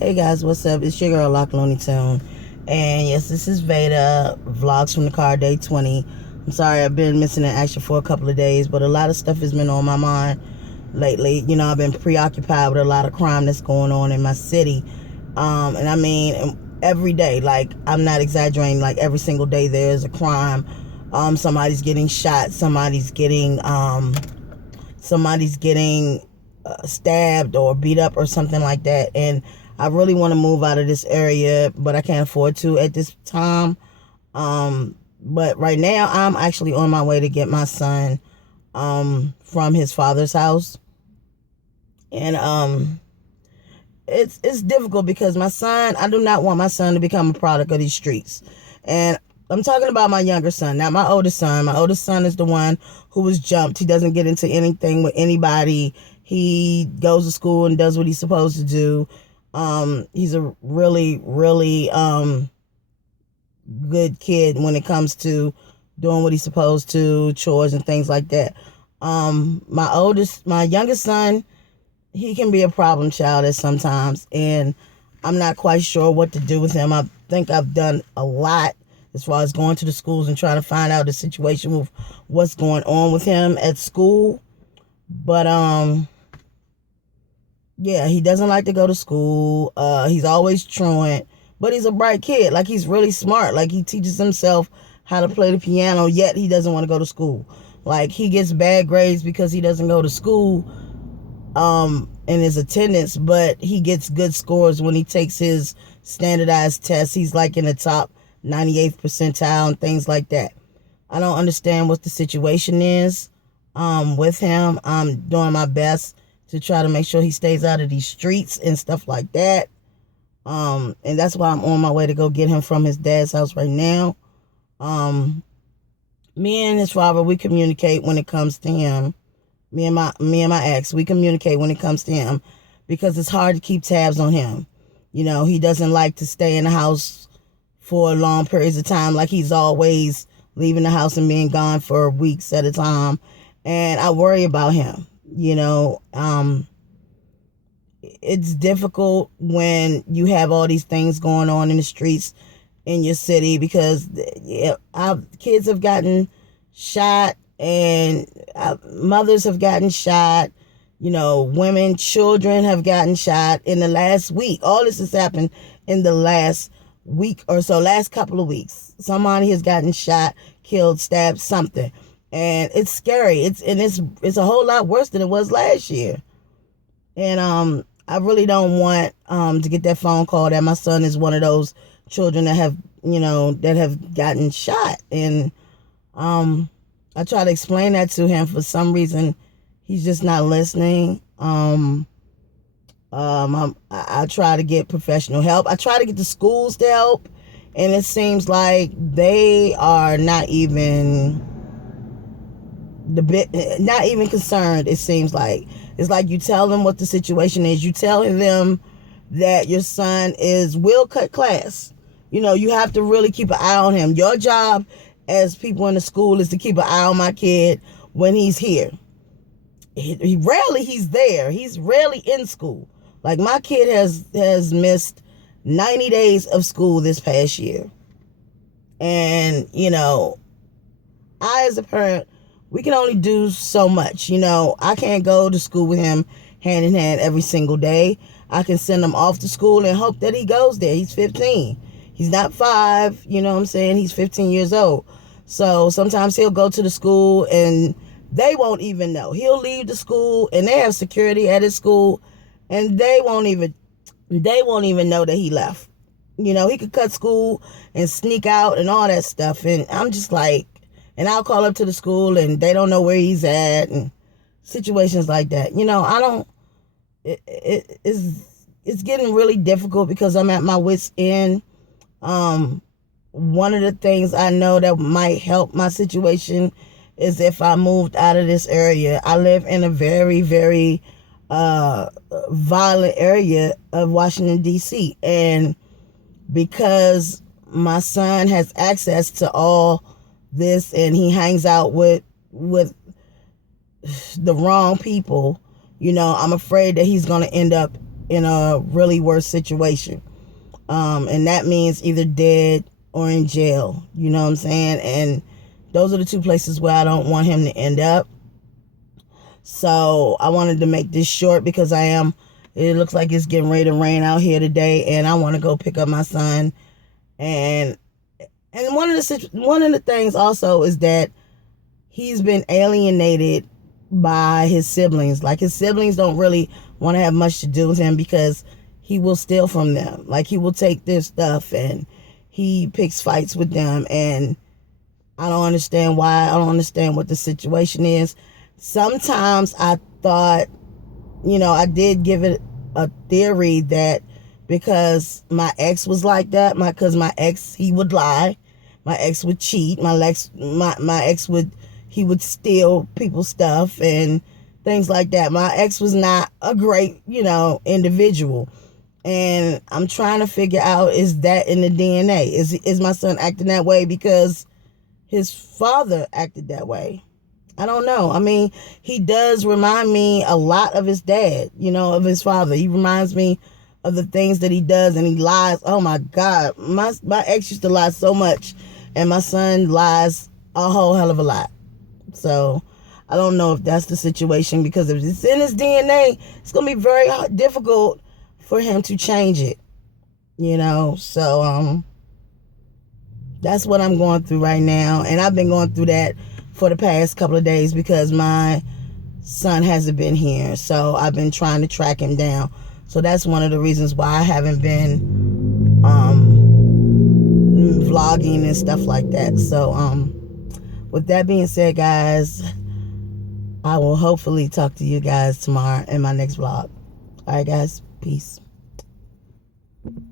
Hey guys, what's up? It's your girl Lock Looney Tune. And yes, this is VEDA, Vlogs from the Car, Day 20. I'm sorry I've been missing in action for a couple of days, but a lot of stuff has been on my mind lately. I've been preoccupied with a lot of crime that's going on in my city. And I mean, every day, like, I'm not exaggerating, like, every single day there's a crime. Somebody's getting shot, somebody's getting stabbed or beat up or something like that. And I really want to move out of this area, but I can't afford to at this time. But right now, I'm actually on my way to get my son from his father's house. And it's difficult because I do not want my son to become a product of these streets. And I'm talking about my younger son, not my oldest son. My oldest son is the one who was jumped. He doesn't get into anything with anybody. He goes to school and does what he's supposed to do. He's a really, really good kid when it comes to doing what he's supposed to, chores and things like that. My youngest son, he can be a problem child at sometimes, and I'm not quite sure what to do with him. I think I've done a lot as far as going to the schools and trying to find out the situation with what's going on with him at school. But yeah, he doesn't like to go to school. He's always truant, but he's a bright kid. Like, he's really smart. Like, he teaches himself how to play the piano, yet he doesn't want to go to school. Like, he gets bad grades because he doesn't go to school in his attendance, but he gets good scores when he takes his standardized tests. He's like in the top 98th percentile and things like that. I don't understand what the situation is with him. I'm doing my best to try to make sure he stays out of these streets and stuff like that. And that's why I'm on my way to go get him from his dad's house right now. Me and his father, we communicate when it comes to him. Me and my ex, we communicate when it comes to him because it's hard to keep tabs on him. He doesn't like to stay in the house for long periods of time. Like, he's always leaving the house and being gone for weeks at a time. And I worry about him. It's difficult when you have all these things going on in the streets in your city because our kids have gotten shot and mothers have gotten shot. Women, children have gotten shot in the last week. All this has happened in the last week or so, last couple of weeks. Somebody has gotten shot, killed, stabbed, something. And it's scary. It's a whole lot worse than it was last year. And I really don't want to get that phone call that my son is one of those children that have gotten shot. And I try to explain that to him. For some reason, he's just not listening. I try to get professional help. I try to get the schools to help, and it seems like they are not even concerned. It seems like it's like you tell them what the situation is. You tell them that your son will cut class. You have to really keep an eye on him. Your job as people in the school is to keep an eye on my kid when he's here. He's there. He's rarely in school. Like, my kid has missed 90 days of school this past year. And, I as a parent, we can only do so much. I can't go to school with him hand in hand every single day. I can send him off to school and hope that he goes there. He's 15. He's not 5, you know what I'm saying? He's 15 years old. So sometimes he'll go to the school and they won't even know. He'll leave the school and they have security at his school and they won't even know that he left. He could cut school and sneak out and all that stuff. And I'm just like, and I'll call up to the school and they don't know where he's at and situations like that. It's getting really difficult because I'm at my wit's end. One of the things I know that might help my situation is if I moved out of this area. I live in a very, very violent area of Washington, D.C. And because my son has access to all this and he hangs out with the wrong people, I'm afraid that he's going to end up in a really worse situation. And that means either dead or in jail. You know what I'm saying? And those are the two places where I don't want him to end up. So I wanted to make this short because it looks like it's getting ready to rain out here today, and I want to go pick up my son. And one of the things also is that he's been alienated by his siblings. Like, his siblings don't really want to have much to do with him because he will steal from them. Like, he will take their stuff and he picks fights with them, and I don't understand why. I don't understand what the situation is. Sometimes I thought, I did give it a theory that because my ex was like that, because my ex, he would lie, my ex would cheat, my ex he would steal people's stuff and things like that. My ex was not a great, individual. And I'm trying to figure out, is that in the DNA? Is my son acting that way because his father acted that way? I don't know. I mean, he does remind me a lot of his dad, of his father. He reminds me of the things that he does, and he lies. Oh my God. My ex used to lie so much, and my son lies a whole hell of a lot. So I don't know if that's the situation, because if it's in his DNA, it's going to be very difficult for him to change it, So that's what I'm going through right now. And I've been going through that for the past couple of days because my son hasn't been here. So I've been trying to track him down. So that's one of the reasons why I haven't been vlogging and stuff like that. So with that being said, guys, I will hopefully talk to you guys tomorrow in my next vlog. All right, guys. Peace.